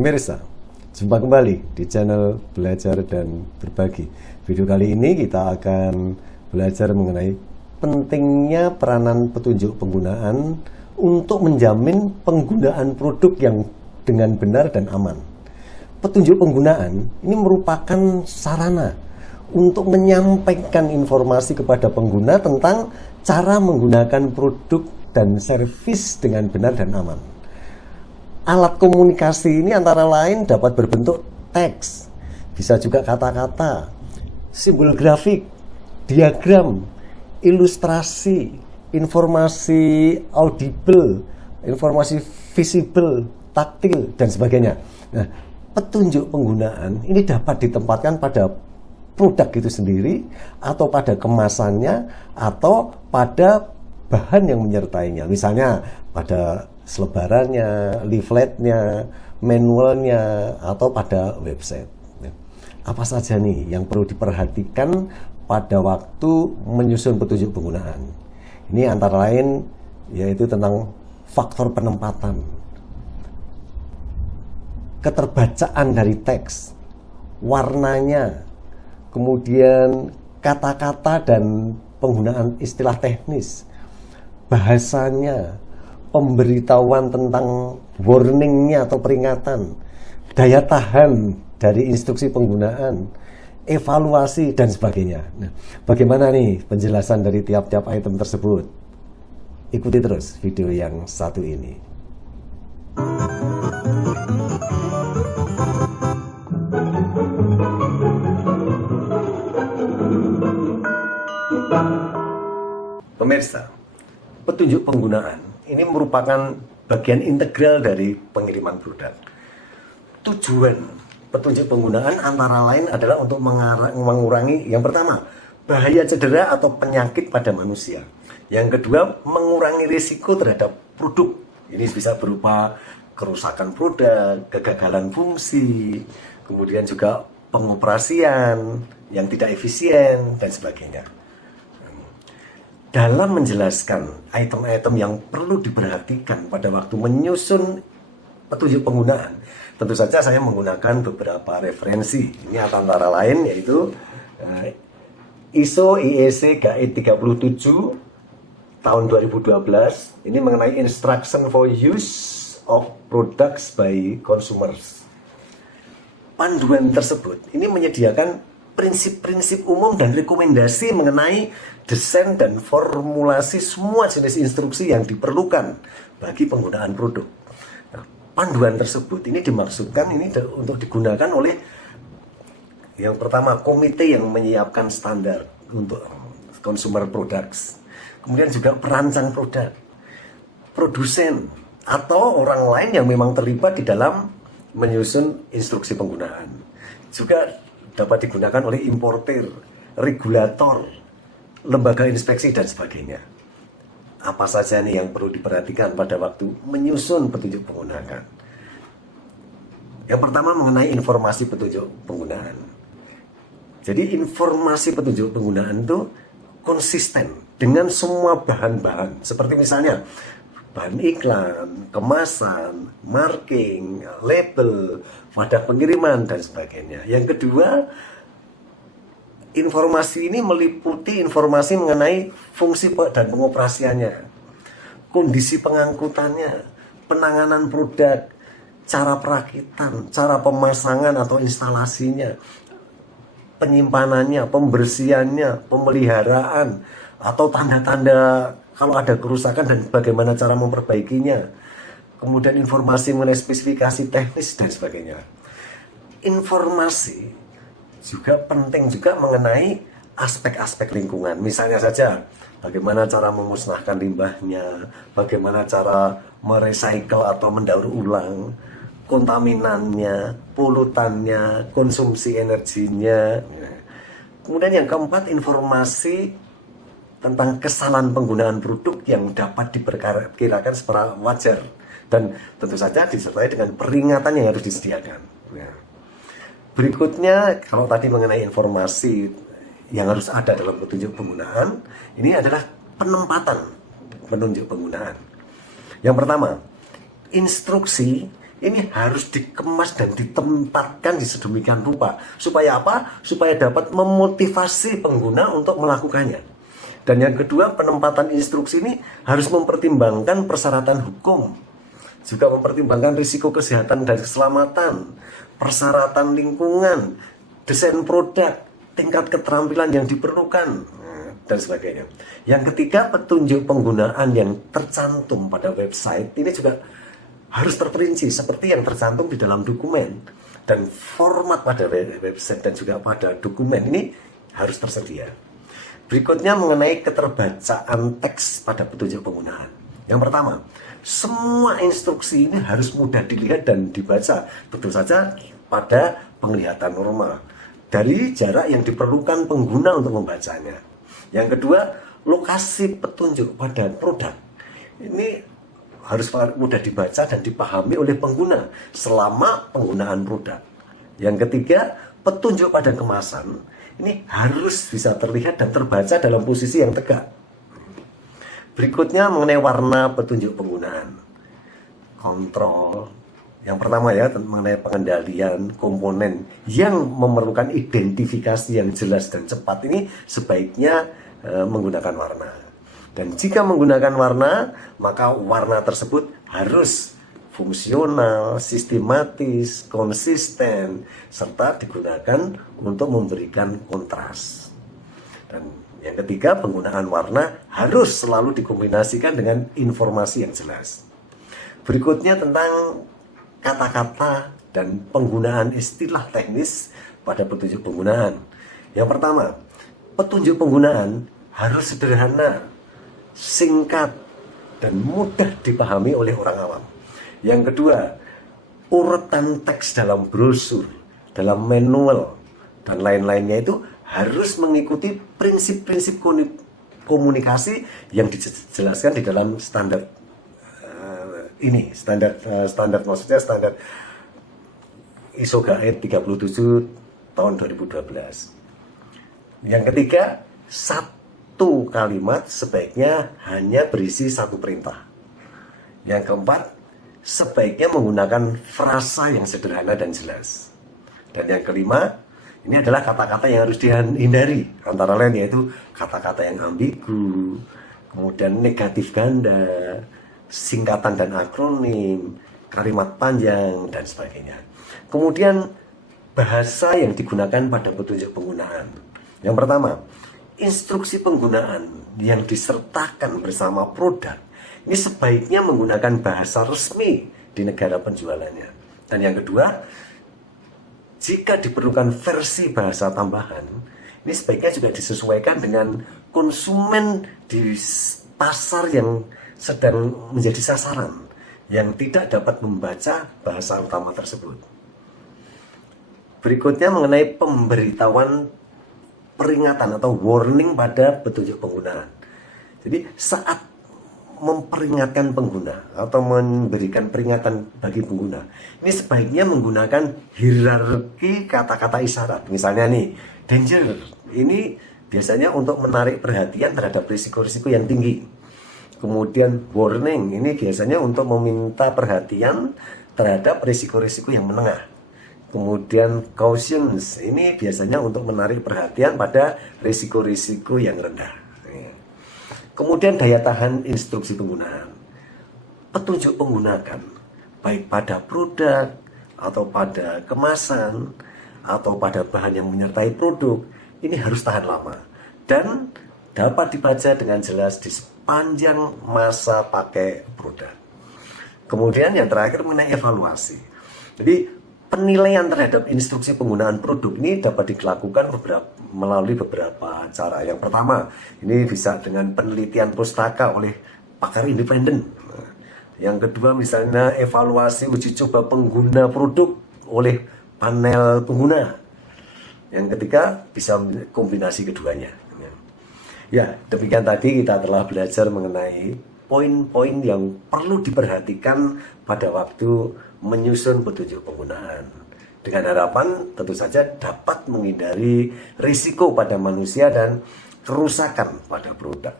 Pemirsa, jumpa kembali di channel Belajar dan Berbagi. Video kali ini kita akan belajar mengenai pentingnya peranan petunjuk penggunaan untuk menjamin penggunaan produk yang dengan benar dan aman. Petunjuk penggunaan ini merupakan sarana untuk menyampaikan informasi kepada pengguna tentang cara menggunakan produk dan servis dengan benar dan aman. Alat komunikasi ini antara lain dapat berbentuk teks, bisa juga kata-kata, simbol grafik, diagram, ilustrasi, informasi audible, informasi visible, taktil, dan sebagainya. Nah, petunjuk penggunaan ini dapat ditempatkan pada produk itu sendiri, atau pada kemasannya, atau pada bahan yang menyertainya. Misalnya pada selebarannya, leafletnya, manualnya, atau pada website. Apa saja nih yang perlu diperhatikan pada waktu menyusun petunjuk penggunaan? Ini antara lain yaitu tentang faktor penempatan, keterbacaan dari teks, warnanya, kemudian kata-kata dan penggunaan istilah teknis, bahasanya, pemberitahuan tentang warningnya atau peringatan, daya tahan dari instruksi penggunaan, evaluasi, dan sebagainya. Nah, bagaimana nih penjelasan dari tiap-tiap item tersebut? Ikuti terus video yang satu ini. Pemirsa, petunjuk penggunaan ini merupakan bagian integral dari pengiriman produk. Tujuan petunjuk penggunaan antara lain adalah untuk mengurangi, yang pertama, bahaya cedera atau penyakit pada manusia. Yang kedua, mengurangi risiko terhadap produk. Ini bisa berupa kerusakan produk, kegagalan fungsi, kemudian juga pengoperasian yang tidak efisien, dan sebagainya. Dalam menjelaskan item-item yang perlu diperhatikan pada waktu menyusun petunjuk penggunaan, tentu saja saya menggunakan beberapa referensi. Ini antara lain yaitu ISO IEC GAID 37 tahun 2012. Ini mengenai Instruction for Use of Products by Consumers. Panduan tersebut ini menyediakan prinsip-prinsip umum dan rekomendasi mengenai desain dan formulasi semua jenis instruksi yang diperlukan bagi penggunaan produk. Nah, panduan tersebut ini dimaksudkan ini untuk digunakan oleh yang pertama, komite yang menyiapkan standar untuk consumer products, kemudian juga perancang produk, produsen, atau orang lain yang memang terlibat di dalam menyusun instruksi penggunaan. Juga dapat digunakan oleh importer, regulator, lembaga inspeksi, dan sebagainya. Apa saja nih yang perlu diperhatikan pada waktu menyusun petunjuk penggunaan? Yang pertama mengenai informasi petunjuk penggunaan. Jadi informasi petunjuk penggunaan itu konsisten dengan semua bahan-bahan. Seperti misalnya bahan iklan, kemasan, marking, label, wadah pengiriman, dan sebagainya. Yang kedua, informasi ini meliputi informasi mengenai fungsi dan pengoperasiannya, kondisi pengangkutannya, penanganan produk, cara perakitan, cara pemasangan atau instalasinya, penyimpanannya, pembersihannya, pemeliharaan, atau tanda-tanda kalau ada kerusakan dan bagaimana cara memperbaikinya. Kemudian informasi mengenai spesifikasi teknis dan sebagainya. Informasi juga penting juga mengenai aspek-aspek lingkungan. Misalnya saja, bagaimana cara memusnahkan limbahnya, bagaimana cara merecycle atau mendaur ulang, kontaminannya, polutannya, konsumsi energinya. Kemudian yang keempat, informasi tentang kesalahan penggunaan produk yang dapat diperkirakan secara wajar, dan tentu saja disertai dengan peringatan yang harus disediakan. Berikutnya, kalau tadi mengenai informasi yang harus ada dalam petunjuk penggunaan, ini adalah penempatan petunjuk penggunaan. Yang pertama, instruksi ini harus dikemas dan ditempatkan di sedemikian rupa. Supaya apa? Supaya dapat memotivasi pengguna untuk melakukannya. Dan yang kedua, penempatan instruksi ini harus mempertimbangkan persyaratan hukum, juga mempertimbangkan risiko kesehatan dan keselamatan, persyaratan lingkungan, desain produk, tingkat keterampilan yang diperlukan, dan sebagainya. Yang ketiga, petunjuk penggunaan yang tercantum pada website ini juga harus terperinci seperti yang tercantum di dalam dokumen, dan format pada website dan juga pada dokumen ini harus tersedia. Berikutnya mengenai keterbacaan teks pada petunjuk penggunaan. Yang pertama, semua instruksi ini harus mudah dilihat dan dibaca, tentu saja pada penglihatan normal dari jarak yang diperlukan pengguna untuk membacanya. Yang kedua, lokasi petunjuk pada produk ini harus mudah dibaca dan dipahami oleh pengguna selama penggunaan produk. Yang ketiga, petunjuk pada kemasan ini harus bisa terlihat dan terbaca dalam posisi yang tegak. Berikutnya mengenai warna petunjuk penggunaan. Kontrol. Yang pertama ya, mengenai pengendalian komponen yang memerlukan identifikasi yang jelas dan cepat ini sebaiknya menggunakan warna. Dan jika menggunakan warna, maka warna tersebut harus fungsional, sistematis, konsisten, serta digunakan untuk memberikan kontras. Dan yang ketiga, penggunaan warna harus selalu dikombinasikan dengan informasi yang jelas. Berikutnya tentang kata-kata dan penggunaan istilah teknis pada petunjuk penggunaan. Yang pertama, petunjuk penggunaan harus sederhana, singkat, dan mudah dipahami oleh orang awam. Yang kedua, urutan teks dalam brosur, dalam manual, dan lain-lainnya itu harus mengikuti prinsip-prinsip komunikasi yang dijelaskan di dalam standar ini. Standar maksudnya standar ISO GAE 37 tahun 2012. Yang ketiga, satu kalimat sebaiknya hanya berisi satu perintah. Yang keempat, sebaiknya menggunakan frasa yang sederhana dan jelas. Dan yang kelima, ini adalah kata-kata yang harus dihindari, antara lain yaitu kata-kata yang ambigu, kemudian negatif ganda, singkatan dan akronim, kalimat panjang, dan sebagainya. Kemudian bahasa yang digunakan pada petunjuk penggunaan. Yang pertama, instruksi penggunaan yang disertakan bersama produk ini sebaiknya menggunakan bahasa resmi di negara penjualannya. Dan yang kedua, jika diperlukan versi bahasa tambahan, ini sebaiknya juga disesuaikan dengan konsumen di pasar yang sedang menjadi sasaran, yang tidak dapat membaca bahasa utama tersebut. Berikutnya mengenai pemberitahuan peringatan atau warning pada petunjuk penggunaan. Jadi saat memperingatkan pengguna atau memberikan peringatan bagi pengguna, ini sebaiknya menggunakan hierarki kata-kata isyarat. Misalnya nih, danger, ini biasanya untuk menarik perhatian terhadap risiko-risiko yang tinggi. Kemudian warning, ini biasanya untuk meminta perhatian terhadap risiko-risiko yang menengah. Kemudian cautions, ini biasanya untuk menarik perhatian pada risiko-risiko yang rendah. Kemudian daya tahan instruksi penggunaan. Petunjuk penggunakan, baik pada produk, atau pada kemasan, atau pada bahan yang menyertai produk, ini harus tahan lama. Dan dapat dibaca dengan jelas di sepanjang masa pakai produk. Kemudian yang terakhir mengenai evaluasi. Jadi penilaian terhadap instruksi penggunaan produk ini dapat dilakukan melalui beberapa cara. Yang pertama, ini bisa dengan penelitian pustaka oleh pakar independen. Yang kedua, misalnya evaluasi uji coba pengguna produk oleh panel pengguna. Yang ketiga, bisa kombinasi keduanya. Ya, demikian tadi kita telah belajar mengenai poin-poin yang perlu diperhatikan pada waktu menyusun petunjuk penggunaan, dengan harapan tentu saja dapat menghindari risiko pada manusia dan kerusakan pada produk.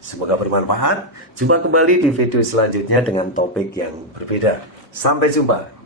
Semoga bermanfaat. Jumpa kembali di video selanjutnya dengan topik yang berbeda. Sampai jumpa.